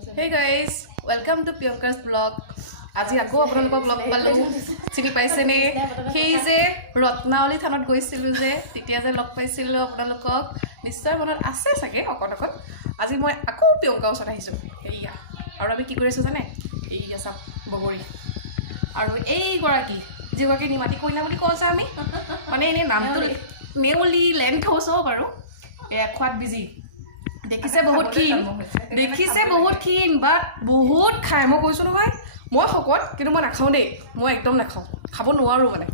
Hey guys, welcome to Priyanka's vlog. আজি আকৌ আপোনালোকক লগ পালো চিনি পাইছে নে সেই যে ৰত্নাৱলী থানত গৈছিল যে তেতিয়া যে লগ পাইছিল আপোনালোকক নিশ্চয় মনত আছে চাগে অকণকত আজি মই আকৌ প্ৰিয়ংকা ওচৰত আহিছো এইয়া আৰু আমি কি কৰিছো জানে এইয়া চাপ বগৰী আৰু এই গৰাকী যিগৰাকী নিমাতি কইনা বুলি কৈছা আমি মানে এনে নামটো নেউলি লেণ্ড হাউচ হ'ব বাৰু খোৱাত বিজি দেখিছে বহুত ক্ষীণ বাট বহুত খায় মই কৈছোঁ নহয় মই শকত কিন্তু মই নাখাওঁ দেই মই একদম নাখাওঁ খাব নোৱাৰোঁ মানে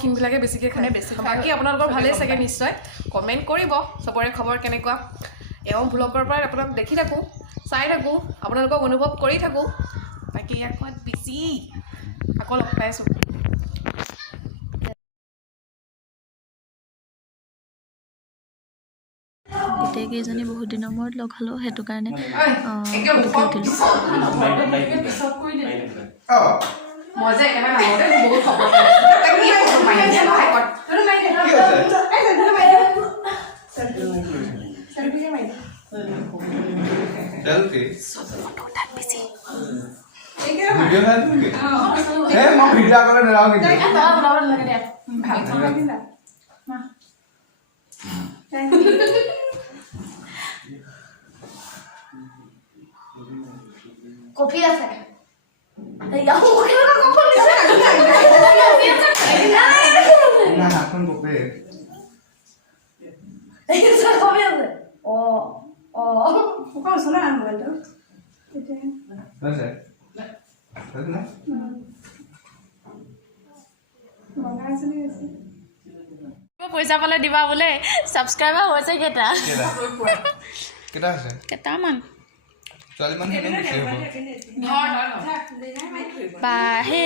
ক্ষীণবিলাকে বেছিকৈ খায় বাকী আপোনালোকৰ ভালেই চাগে নিশ্চয় কমেণ্ট কৰিব চবৰে খবৰ কেনেকুৱা এওঁ ভ্লগৰ পৰা আপোনাক দেখি থাকোঁ চাই থাকোঁ আপোনালোকক অনুভৱ কৰি থাকোঁ বাকী ইয়াক খোৱাত বেছি আকৌ লগ পাইছোঁ গোটেইকেইজনী বহুত দিনৰ মূৰত লগ হ'লোঁ সেইটো কাৰণে Kopi আছে ya aku kira kok kopi bisa nah aku kopi itu kopi আছে kok sudah ambil itu Masa? Betul lah. পইচা পালে দিবা বোলে ছাবস্ক্ৰাইবাৰ হৈছে কেইটা কেইটা আছে কেইটামান ছোৱালী মানুহ এনে বেছি হ'ব বা হে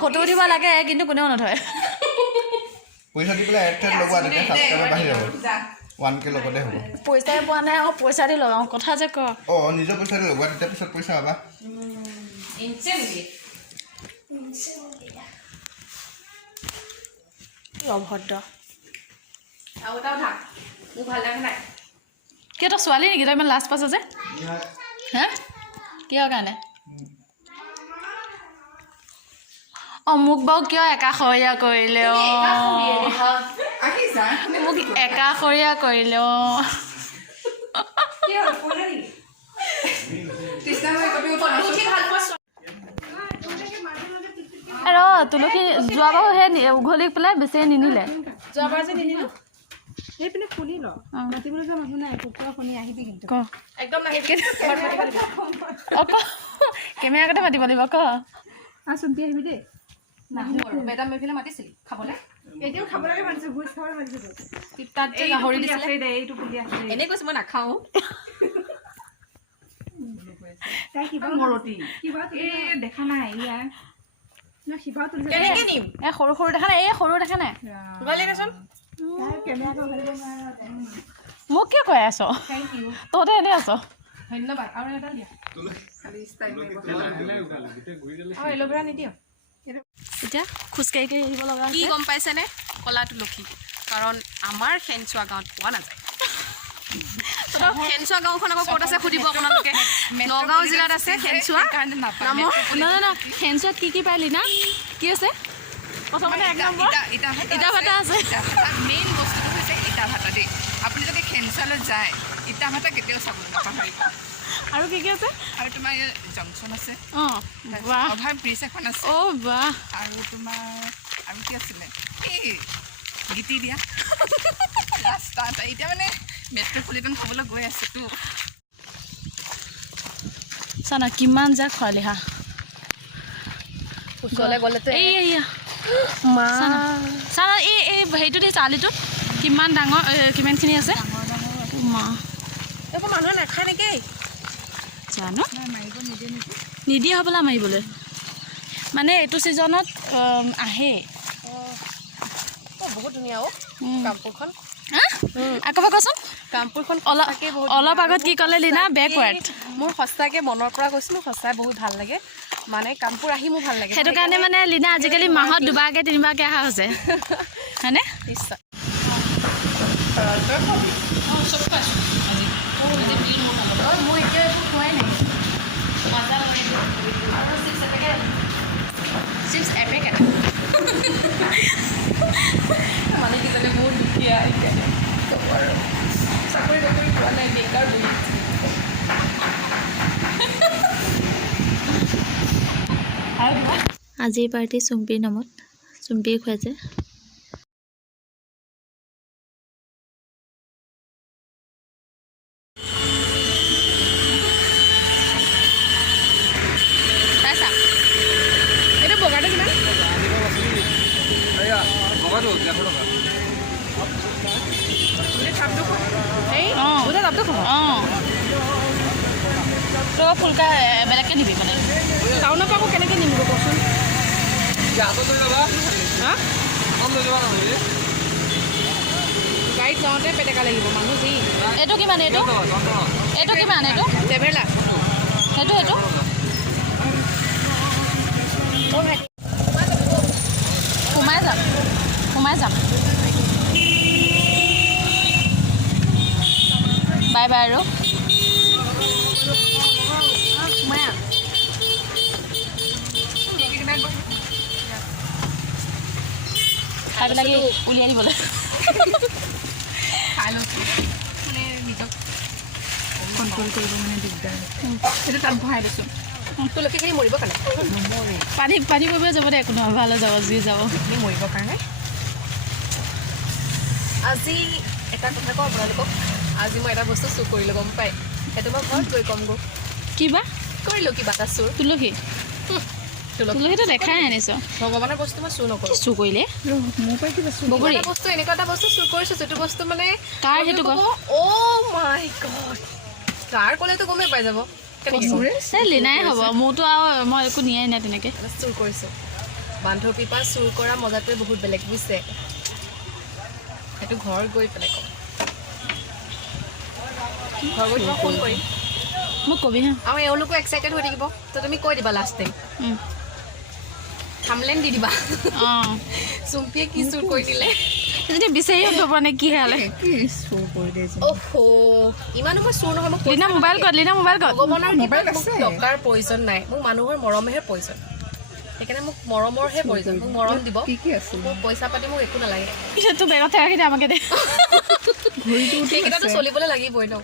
ফটো উঠিব লাগে কিন্তু কোনেও নথয় পইচা দি পেলাই এড লগোৱা তেতিয়া ছাবস্ক্ৰাইবাৰ বাঢ়ি যাব 1K লগতে হ'ব পইচাই পোৱা নাই আকৌ পইচা দি লগাওঁ কথা যে ক নিজৰ পইচা দি লগোৱা তেতিয়া পিছত পইচা পাবা অভদ্ৰ আৰু এটাও থাক মোক ভাল লাগে নাই কিয় তই ছোৱালী নেকি তই ইমান লাজ পাইছ যে হা কিহৰ কাৰণে মোক বাৰু কিয় একাষৰীয়া কৰিলে মোক একাষৰীয়া কৰিলে ৰ তুলসী যোৱাবাৰ সেই উঘলি পেলাই বেছি নিনিলে যোৱাবাৰ যে নিনিলো এইপিনে খুলি ল মাতিবলৈ যে মানুহ নাই কুকুৰা শুনি আহিবি কিন্তু একদম নাহিবি কেমেৰা আগতে মাতিব লাগিব ক চুটি আহিবি দেই নাহো আৰু মেডাম মেফিলে মাতিছিল খাবলৈ এতিয়াও খাব লাগে মাতিছো ভোজ খাবলৈ মাতিছো তাত যে গাহৰি দিছিলে দে এইটো পুলি আছে এনেই কৈছোঁ মই নাখাওঁ তাই কিবা মৰতি কিবা দেখা নাই ইয়াৰ না শিবা তুলিছে কেনেকৈ নিম এই সৰু সৰু দেখা নাই এই সৰু দেখা নাই গ'লে দেচোন কেমেৰাটো ধৰিব নোৱাৰে মোক কিয় কৈ আছ থেংক ইউ তহঁতে এনেই আছ ধন্যবাদ আৰু এটা দিয়া আৰু এল'ভেৰা নিদিয় এতিয়া খোজকাঢ়ি কাঢ়ি আহিব লগা কি গম পাইছেনে কলা তুলসী কাৰণ আমাৰ খেনচুৱা গাঁৱত পোৱা নাযায় খেনচুৱা গাঁওখন আকৌ ক'ত আছে সুধিব আপোনালোকে নগাঁও জিলাত আছে খেনচুৱা না খেনচুৱাত কি পালি না কি আছে প্ৰথমতে এক নম্বৰ ইটা ভাটা আছে মেইন বস্তুটো হৈছে ইটা ভাটা দেই আপুনি যদি খেনচুৱালৈ যায় ইটা ভাটা কেতিয়াও চাবলৈ নাপাহৰিব আৰু কি আছে আৰু তোমাৰ জংচন আছে অঁ বাহ অভাৰ ব্ৰিজ এখন আছে অ' বাহ আৰু তোমাৰ আৰু কি আছিলে এই গীতি দিয়া ৰাস্তা এটা এতিয়া মানে মেট্ৰ'পলিটন খাবলৈ গৈ আছেতো চানা কিমান যা খোৱালি হা ওচৰলৈ গ'লেতো এইয়া চানা এই হেৰিটো দেই চালিটো কিমান ডাঙৰ কিমানখিনি আছে মা একো মানুহে নাখায় নেকি জানো নিদিয়ে হ'বলা মাৰিবলৈ মানে এইটো ছিজনত আহে বহুত ধুনীয়া কামপুৰখন আকৌ কচোন কামপুৰখন অলপ আগত কি ক'লে লীনা বেকৱাৰ্ড মোৰ সঁচাকৈ মনৰ পৰা কৈছোঁ সঁচাই বহুত ভাল লাগে মানে কামপুৰ আহি মোৰ ভাল লাগে সেইটো কাৰণে মানে লীনা আজিকালি মাহত দুবাৰকৈ তিনিবাৰকৈ অহা হৈছে হয়নে নিশ্চয় মই এতিয়া একো খোৱাই নাই মজা লাগে আৰু চিপছ এপেকেট মানে কি জানে বহুত দুখীয়া এতিয়া ক'ব আৰু চাকৰি তাকৰি পোৱা নাই বেকাৰ বহি আজিৰ পাৰ্টি চুম্পীৰ নামত চুম্পীয়ে খুৱাইছে চাইছা এইটো বগাটো কিমান এই অঁ অঁ তই ফুলকা বেলেগকৈ নিবি মানে টাউনৰ পৰা আকৌ কেনেকৈ নিমিব কচোন গাড়ীত যাওঁতে পেটেকা লাগিব মানুহ যি এইটো কিমান এইটো এইটো কিমান এইটো ট্ৰেভেলাৰ সেইটো এইটো সোমাই যাম বাই বাই আৰু খাই পেলাই উলিয়াই দিবলৈ খাই লৈছোঁ মানে নিজক কণ্ট্ৰল কৰিব মানে দিগদাৰ সেইটো তাত বহাই দিছোঁ তোৰ লক্ষীখিনি মৰিব কাৰণে পানী কৰিব যাব দে একো নহয় ভাল যাব যি যাব লক্ষীখিনি মৰিবৰ কাৰণে আজি এটা কথা কওঁ আপোনালোকক আজি মই এটা বস্তু চুৰ কৰিলোঁ গম পাই সেইটো মই ঘৰত গৈ ক'মগৈ কিবা কৰিলোঁ কিবা এটা চুৰ তুলসী তুলসীটো দেখাই আনিছ ভগৱানৰ বস্তু মই চুৰ নকৰোঁ চুৰ কৰিলে বগৰী এটা বস্তু এনেকুৱা এটা বস্তু চুৰ কৰিছোঁ যিটো বস্তু মানে কাৰ সেইটো ক অ' মাই গড কাৰ ক'লেতো গমেই পাই যাব এই লিনাই হ'ব মোৰতো আৰু মই একো নিয়াই নাই তেনেকৈ চুৰ কৰিছোঁ বান্ধৱীৰ পৰা চুৰ কৰা মজাটোৱে বহুত বেলেগ বুজিছে সেইটো ঘৰ গৈ পেলাই ক'ম ঘৰ গৈ তোমাক ফোন কৰিম মোক কবি হা আৰু এওঁলোকো এক্সাইটেড হৈ থাকিব তো তুমি কৈ দিবা লাষ্ট টাইম থামলেন দি দিবা অঁ চুম্পীয়ে কি চুৰ কৰি দিলে যদি বিচাৰি উঠিব নে কি হেৰালে অ'হ ইমানো মই চুৰ নহয় মোক লিনা মোবাইল ক'ত ভগৱানৰ কিবা মোক টকাৰ প্ৰয়োজন নাই মোক মানুহৰ মৰমেহে প্ৰয়োজন সেইকাৰণে মোক মৰমৰহে প্ৰয়োজন মোক মৰম দিব মোক পইচা পাতি মোক একো নালাগে পিছততো বেগত থাকি দে আমাকে দে সেইকেইটাতো চলিবলৈ লাগিবই ন